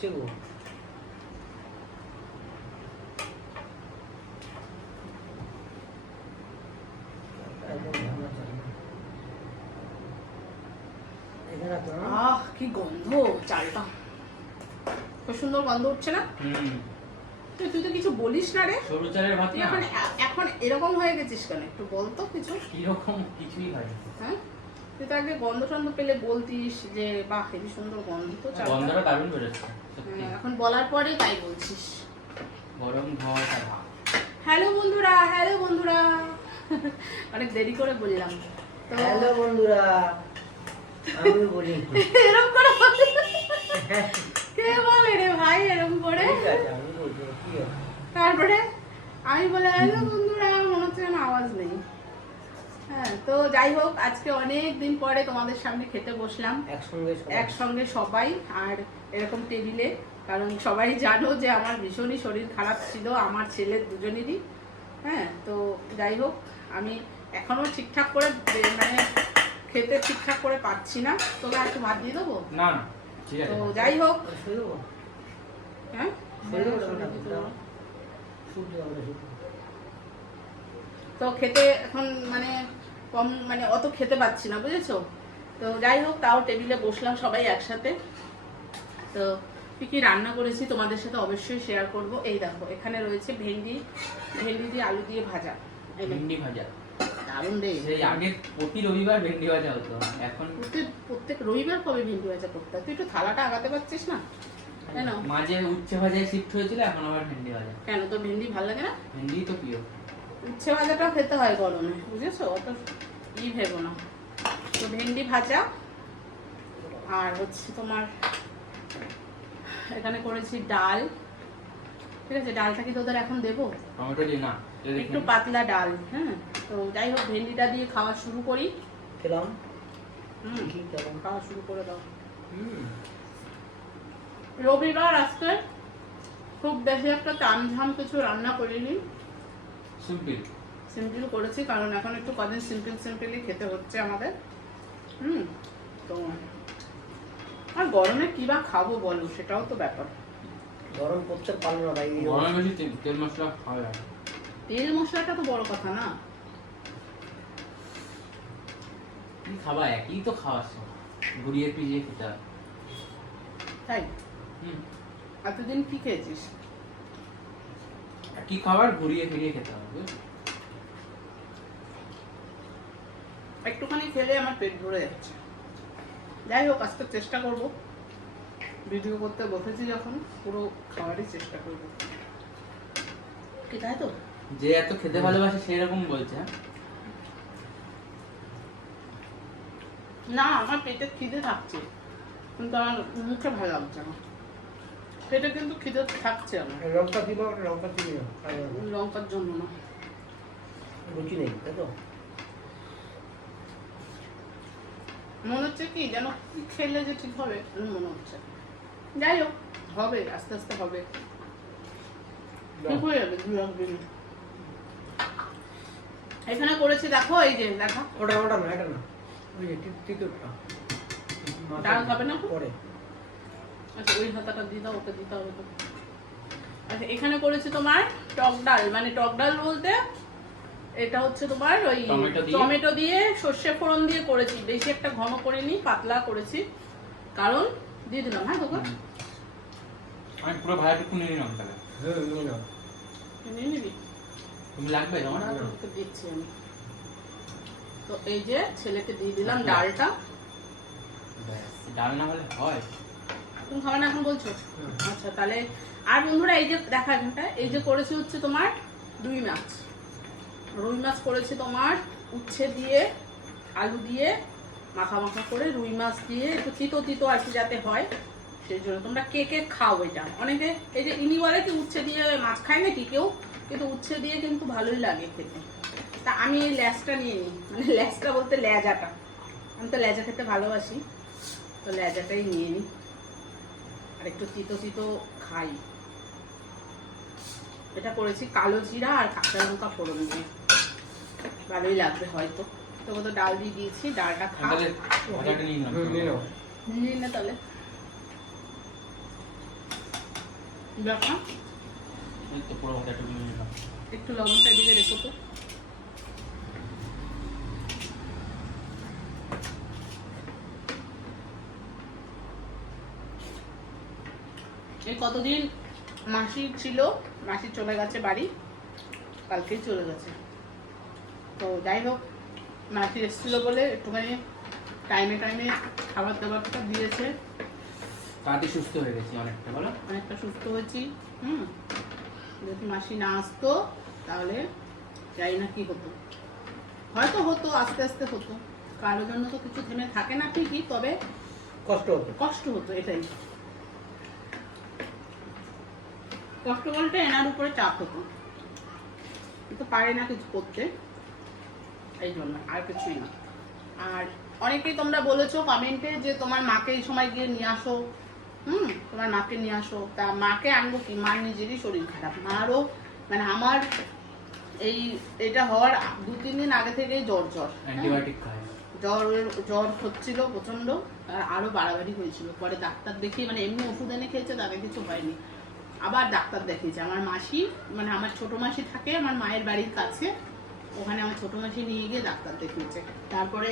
হচ্ছে গো। আহ কি গন্ধ চালটা, খুব সুন্দর গন্ধ উঠছে না? তুই তো কিছু বলিস না রে। সরু চালের ভাত না এখন এরকম হয়ে গেছিস কেন? একটু বলতো কিছু। কিরকম? কিছুই হয় না। হ্যাঁ, তুই তো আগে গন্ধ টন্ধ পেলে বলতিস যে বাহ হেবি সুন্দর গন্ধ তো চালটা। গন্ধটা দারুণ বেরোচ্ছে সত্যি। এখন বলার পরে তাই বলছিস। গরম ধোঁয়াটা ভাব। হ্যালো বন্ধুরা, হ্যালো বন্ধুরা। অনেক দেরি করে বললাম তো। হ্যালো বন্ধুরা, আমি বলি এরকম করে কে বলে রে ভাই এরকম করে? ঠিক আছে, আমি বলছি কি আছে? তারপরে আমি বলে হ্যালো বন্ধুরা, মনে হচ্ছে যেন আওয়াজ নেই। হ্যাঁ, তো যাই হোক, আজকে অনেক দিন পরে তোমাদের সামনে খেতে বসলাম একসঙ্গে সবাই, আর এরকম টেবিলে। কারণ সবাই জানো যে আমার ভীষণই শরীর খারাপ ছিল, আমার ছেলের দুজনেরই। হ্যাঁ, তো যাই হোক, আমি এখনো ঠিকঠাক করে মানে খেতে ঠিকঠাক করে পাচ্ছি না। তোকে আর একটু ভাত দিয়ে দেবো? না না ঠিক আছে। তো যাই হোক, হ্যাঁ তো খেতে এখন মানে কম, মানে অত খেতে পাচ্ছি না, বুঝেছো? তো যাই হোক, তাও টেবিলে বসলাম সবাই একসাথে। তো কি কি রান্না করেছি তোমাদের সাথে অবশ্যই শেয়ার করব। এই দেখো, এখানে রয়েছে ভেন্ডি দিয়ে আলু দিয়ে ভাজা। ভেন্ডি ভাজা দারুণ রে। সেই আগে প্রতি রবিবার ভেন্ডি ভাজা হতো, এখন প্রত্যেক রবিবার কবে ভেন্ডি ভাজা করতে? তুই একটু থালাটা আগাতে পারছিস না? কেন? মাঝে উচ্ছে ভাজায় শিফট হয়েছিল, এখন আবার ভেন্ডি ভাজা। কেন, তোর ভেন্ডি ভালো লাগে না? ভেন্ডি তো প্রিয়। উচ্ছে ভাজাটাও খেতে হয় গরমে, বুঝেছো? অত ভেবো না। তো ভেন্ডি ভাজা, আর হচ্ছে তোমার এখানে করেছি ডাল। ঠিক আছে, ডালটা কি তোদের এখন দেবো? টমেটো দিয়ে না, একটু পাতলা ডাল। হ্যাঁ, তো যাই হোক, ভেন্ডিটা দিয়ে খাওয়া শুরু করি। খেলাম। খাওয়া শুরু করে দাও। রবিবার আজকে খুব বেশি একটা তামঝাম কিছু রান্না করিনি, সিম্পল করেছি, কারণ এখন একটু কদিন সিম্পলি খেতে হচ্ছে আমাদের। তো আর গরমে কি বা খাবো বলো, সেটাও তো ব্যাপার। গরম করতে পারলো না ভাই, গরমে বেশি তেল মশলা খাওয়া যায়। তেল মশলাটা তো বড় কথা না। কি খাবা, একই তো খাওয়ার সময় ঘুরিয়ে পিজিয়ে খেতে হয়। তাই এতদিন কি খেয়েছিস? একই খাবার ঘুরিয়ে ফিরিয়ে খেতে হবে। একটুখানি খেলে আমার পেট ভরে যাচ্ছে। যাই হোক, আজকে চেষ্টা করব, ভিডিও করতে বসেছি যখন পুরো খাওয়ারই চেষ্টা করব। কি তাই তো? যে এত খেতে ভালোবাসে সেরকম বলছে। না, আমার পেটে খিদে থাকছে, কিন্তু আমার মুখে ভালো লাগছে না। পেটে কিন্তু খিদে থাকছে আমার। লঙ্কা দিব, লঙ্কা চিনি না, লঙ্কার জন্য না, রুচি নেই, তাই তো? মনে হচ্ছে কি যেন কি খেলে যে ঠিক হবে মনে হচ্ছে। যাই হোক, হবে, আস্তে আস্তে হবে, ঠিক হয়ে যাবে 2 দিন। এখানে করেছি দেখো, এই যে দেখো, ওটা না, এটা না, ওই যে টিকিটটা ডাল খাবে না পরে। আচ্ছা, ওই হাতাটা দিয়ে দাও, ওকে দিতে হবে তো। আচ্ছা, এখানে করেছি তোমার টক ডাল, মানে টক ডাল বলতে এটা হচ্ছে তোমার ওই টমেটো দিয়ে সর্ষে ফোড়ন দিয়ে করেছি। বেশি একটা ঘন করিনি, পাতলা করেছি, কারণ দিয়ে দিলাম। হ্যাঁ তোকে আমি পুরো ভাজাটুকু নিয়ে নিলাম তাহলে। নিয়ে নাও, নিয়ে নিবি? তুমি লাগবে তোমার? তোকে দিচ্ছি আমি। তো এই যে ছেলেকে দিয়ে দিলাম ডালটা। ডাল না হলে হয়? তুমি খাবে না এখন বলছো? আচ্ছা, তাহলে আর বন্ধুরা, এই যে দেখা এখানটা, এই যে করেছি হচ্ছে তোমার রুই মাছ করেছি তোমার উচ্ছে দিয়ে আলু দিয়ে মাখা করে, রুই মাছ দিয়ে একটু তিতো আর কি যাতে হয়, সেই জন্য। তোমরা কে কে খাও এটা? অনেকে এই যে ইনি বলে কি উচ্ছে দিয়ে মাছ খায় নাকি কেউ, কিন্তু উচ্ছে দিয়ে কিন্তু ভালোই লাগে খেতে। তা আমি এই ল্যাজটা নিয়ে নিই, মানে ল্যাজটা বলতে লেজাটা, আমি তো লেজা খেতে ভালোবাসি, তো লেজাটাই নিয়ে নিই, আর একটু তিতো খাই। এটা করেছি কালো জিরা আর কাঁচা লঙ্কা ফোড়ন দিয়ে, ভালোই লাগবে হয়তো। তোকে তো ডাল দিয়ে দিয়েছি, ডালটা খা। ভাজাটা নিয়ে নিলাম। নিয়ে নে তাহলে। দেখা এই তো পুরো ভাতটা নিয়ে নিলাম। একটু লবণটা দিকে রেখো তো। এই কতদিন মাসি ছিল, মাসি চলে গেছে বাড়ি, কালকেই চলে গেছে। তো যাই হোক, মাসি এসেছিল বলে একটুখানি টাইমে টাইমে খাবার দাবারটা দিয়েছে, তাড়াতাড়ি সুস্থ হয়ে গেছি অনেকটা, বলো। অনেকটা সুস্থ হয়েছি। যদি মাসি না আসতো তাহলে জানি না কি হতো, হয়তো হতো, আস্তে আস্তে হতো। কারোর জন্য তো কিছু থেমে থাকে না ঠিকই, তবে কষ্ট হতো। কষ্ট হতো, এটাই কষ্ট বলতে এনার উপরে চাপ হতো, তো পারে না কিছু করতে, এই জন্য, আর কিছুই না। আর অনেকেই তোমরা বলেছো কমেন্টে যে তোমার মাকে এই সময় গিয়ে নিয়ে আসো, তোমার মাকে নিয়ে আসো। তা মাকে আনবো কি, মার নিজেরই শরীর খারাপ, মারও মানে আমার এটা হওয়ার 2-3 দিন আগে থেকেই জ্বর জ্বর, অ্যান্টিবায়োটিক খায়। জ্বর হচ্ছিল প্রচন্ড, আর আরো বাড়াবাড়ি হয়েছিল। পরে ডাক্তার দেখিয়ে, মানে এমনি ওষুধ এনে খেয়েছে, তাতে কিছু হয়নি, আবার ডাক্তার দেখিয়েছে। আমার মাসি, মানে আমার ছোট মাসি থাকে আমার মায়ের বাড়ির কাছে, ওখানে আমার ছোট মাসি নিয়ে গিয়ে ডাক্তার দেখিয়েছে। তারপরে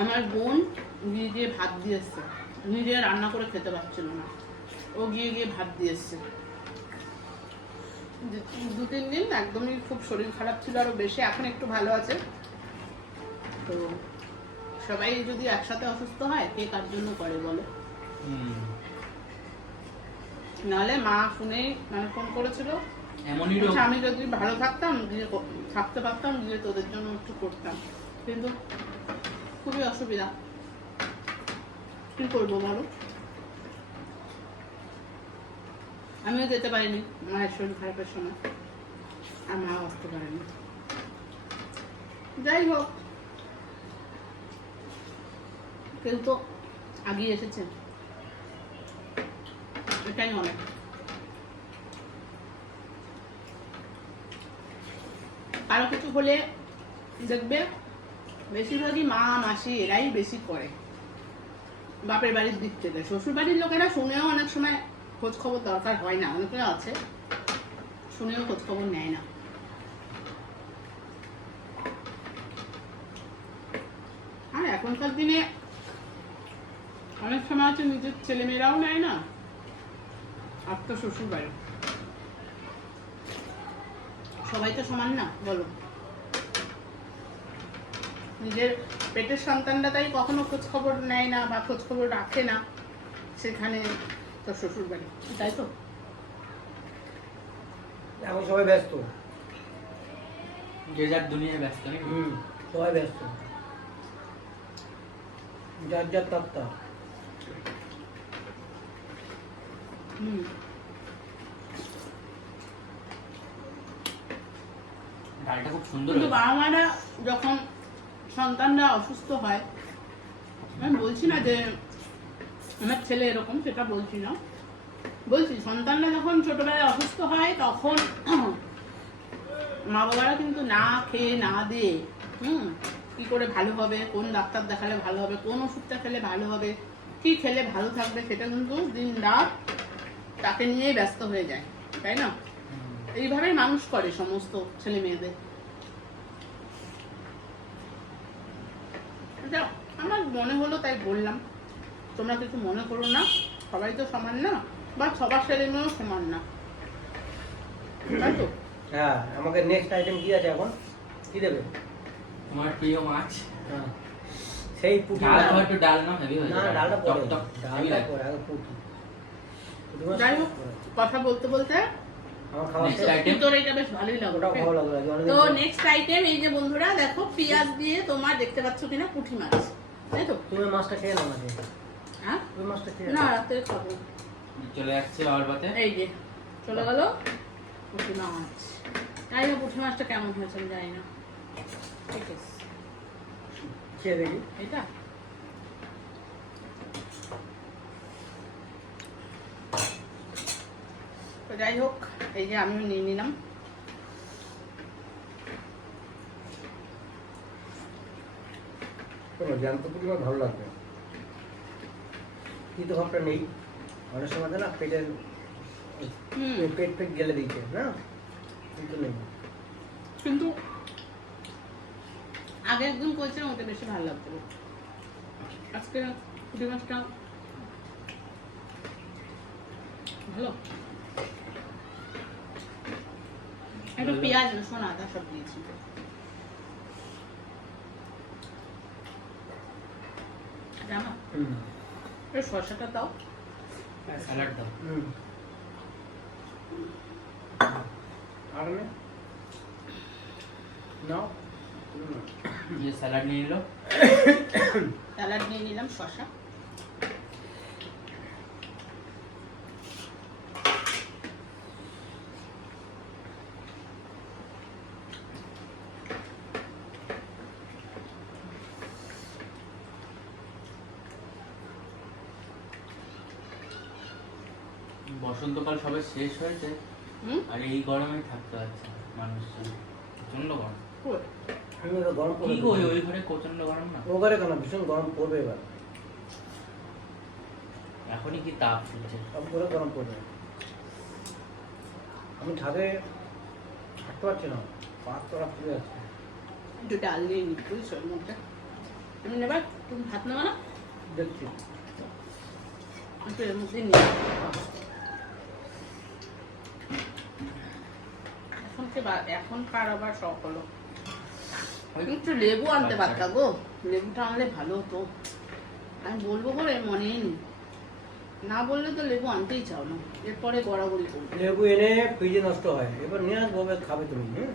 আমার বোন গিয়ে গিয়ে ভাত দিয়ে এসছে, নিজে রান্না করে খেতে পারছিল না, ও গিয়ে গিয়ে ভাত দিয়ে এসছে। 2-3 দিন একদমই খুব শরীর খারাপ ছিল, আরো বেশি, এখন একটু ভালো আছে। তো সবাই যদি একসাথে অসুস্থ হয়, কে কার জন্য করে বলো? নাহলে মা শুনেই মানে ফোন করেছিল, এমনই রোগ। আমি যদি ভালো থাকতাম, গিয়ে থাকতে পারতাম, গিয়ে তোদের জন্য একটু করতাম, কিন্তু খুবই অসুবিধা, কি করবো বলো? আমিও যেতে পারিনি মায়ের শরীর খারাপের সময়, আর মাও আসতে পারেনি। যাই হোক, কেউ তো আগিয়ে এসেছে, এটাই অনেক। কারো কিছু হলে দেখবে বেশিরভাগই মা মাসি এরাই বেশি করে, বাপের বাড়ির দিক থেকে। শ্বশুর বাড়ির লোকেরা শুনেও অনেক সময় খোঁজ খবর দরকার হয় না, অনেকে আছে শুনেও খোঁজ খবর নেয় না। আর এখনকার দিনে অনেক সময় আছে নিজের ছেলেমেয়েরাও নেয় না, আর তো শ্বশুর বাড়ি, সবাই তো সমান না বলো? নিজের পেটের সন্তানরা তাই কখনো খোঁজ খবর নেয় না বা খোঁজ খবর রাখে না, সেখানে তো শ্বশুর বাড়ি, তাই তো? এখন সবাই ব্যস্ত। যে যার দুনিয়ায় ব্যস্ত নাকি? সবাই ব্যস্ত, যার যার তাত্তা। ডালটা খুব সুন্দর কিন্তু হয়েছে। বাবা মারা যখন সন্তানরা অসুস্থ হয়, আমি বলছি না যে আমার ছেলে এরকম, সেটা বলছি না, বলছি সন্তানরা যখন ছোটবেলায় অসুস্থ হয়, তখন মা বাবারা কিন্তু না খেয়ে না দিয়ে কি করে ভালো হবে, কোন ডাক্তার দেখালে ভালো হবে, কোন ওষুধটা খেলে ভালো হবে, কি খেলে ভালো থাকবে, সেটা কিন্তু দিন রাত তাকে নিয়েই ব্যস্ত হয়ে যায়, তাই না? এইভাবেই মানুষ করে সমস্ত ছেলে মেয়েদের। আমার মনে হলো তাই বললাম, তোমরা কিছু মনে করো না, সবাই তো সমান না, বা সবার ছেলে মেয়েও সমান না, তাই তো? হ্যাঁ, আমাকে নেক্সট আইটেম কি আছে এখন? কি দেবে? তোমার প্রিয় মাছ। হ্যাঁ, সেই পুঁটি ডাল মাছ। তো একটু ডাল না হেভি হয়ে না, যাবে। ডালটা পরে, টক টক হেভি ডালটা লাগে। পরে, আগে পুঁটি। পুঁটি মাছ যাই হোক, পরে। কথা বলতে বলতে আমার খাওয়া Next শেষ। item? তোর এটা বেশ ভালোই লাগলো। ওটাও ভালো লাগলো, আজকে অনেকদিন তো পরে। নেক্সট আইটেম, এই যে বন্ধুরা দেখো, পেঁয়াজ দিয়ে তোমার দেখতে পাচ্ছ কিনা পুঁটি মাছ, তাই তো? তুমি মাছটা খেয়ে নাও আজকে। হ্যাঁ, তুমি মাছটা খেয়ে না নাও। রাতে খাবো। চলে যাচ্ছে বাবার পাতে। এই যে চলে গেল পুঁটি মাছ। তাই না, পুঁটি মাছটা কেমন হয়েছে আমি জানি না, ঠিক আছে খেয়ে দেখি। এটা তো যাই হোক, এই যে আমিও নিয়ে নিলাম। কোনো জ্যান্ত পুঁটি মাছ ভালো লাগবে, তিতো ভাবটা নেই। অনেক সময় না পেটের হুম পেট পেট গেলে দিচ্ছে না, কিন্তু নেই। কিন্তু আগে একদম করেছিলাম ওটা বেশি ভালো লাগতো। আজকে পুঁটি মাছটা ভালো, একটু পেঁয়াজ রসুন আদা সব দিয়েছি। জানো হুম এই শসাটা দাও। স্যালাড দাও। হুম আর নে নাও। ये স্যালাড নিয়ে নিলো। স্যালাড নিয়ে নিলাম, শসা। বসন্তকাল সবে শেষ হয়েছে হুম আর এই গরমেই থাকতে পারছে না মানুষজন, প্রচন্ড গরম। কই? আমি তো গরম কি গো পড়বে, ওই ঘরে প্রচন্ড গরম না? ও ঘরে কেন ভীষণ গরম পড়বে এবার, এখনই কি তাপ চলছে। সব ঘরে গরম পড়বে। আমি ছাদে হাঁটতে পারছি না, পা তোরা ফুলে যাচ্ছে। একটু ডাল দিয়ে নি বুঝছো এর মধ্যে। তুমি নেবা, তুমি ভাত নেবা না? দেখছি একটু এর মধ্যে নিয়ে এখন কার আবার শখ হলো একটু লেবু আনতে পারতা গো, লেবুটা আনলে ভালো হতো। আমি বলবো করে মনেই নেই, না বললে তো লেবু আনতেই চাও না, এরপরে গড়াগড়ি করবো। লেবু এনে ফ্রিজে নষ্ট হয়, এবার নিয়ে আসবো, এবার খাবে তুমি। হুম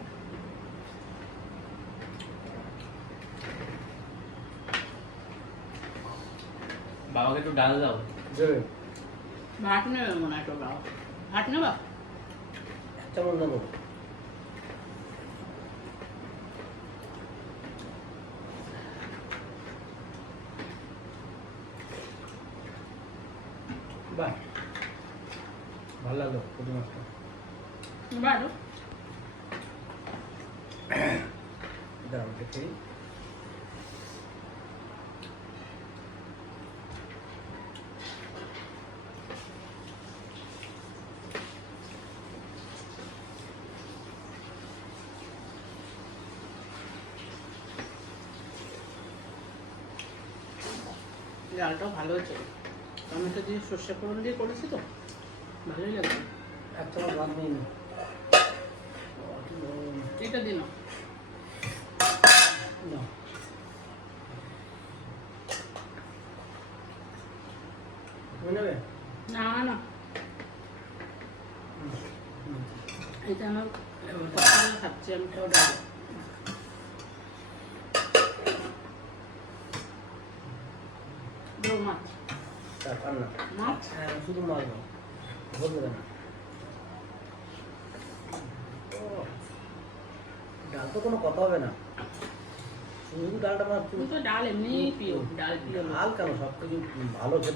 বাবাকে একটু ডাল দাও। দেবে ভাত নেবে মনে হয় তোর বাবা, ভাত নেবা? এক চামচ নেবো। বাহ ভালো লাগলো পুঁটি মাছটা। বাড়ো দাঁড়াও দেখি। ডালটাও ভালো হয়েছে, টমেটো দিয়ে সর্ষে ফোড়ন দিয়ে করেছি তো ভালোই লাগছে। এক চামচ ভাত নিয়ে নি। এটা দিন না তুমি নেবে? না না, হুম, হুম। এটা আমার পছন্দ, খাচ্ছি আমি তাও ডাল। বড় মাছ, ব্যাপার না, মাছ হ্যাঁ শুধু মাছ দাও, ধরবে না। ও, ডাল তো কোনো কথা হবে না, শুধু ডালটা মাছ। তুমি তো ডাল এমনি প্রিয়, ডাল প্রিয় লোক। ডাল কেন, সব কিছু ভালো খেতে